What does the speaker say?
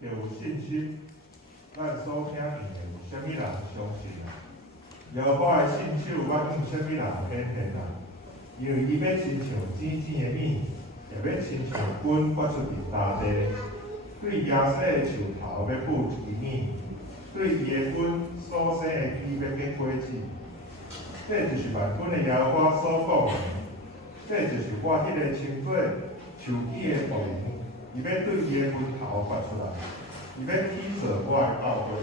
就有信心，咱所听见的有啥物人相信啊？耶和华的信手，我向啥物人显现啊？因为伊要亲像尖尖的米，也要亲像棍发出伫大地，对亚细的树头要补一支米，对伊的棍所生的枝要结果子。这就是万军的耶和华所讲的。这就是我迄个称作树枝的王，伊要对伊的拳头发出来，伊要起造我的后裔。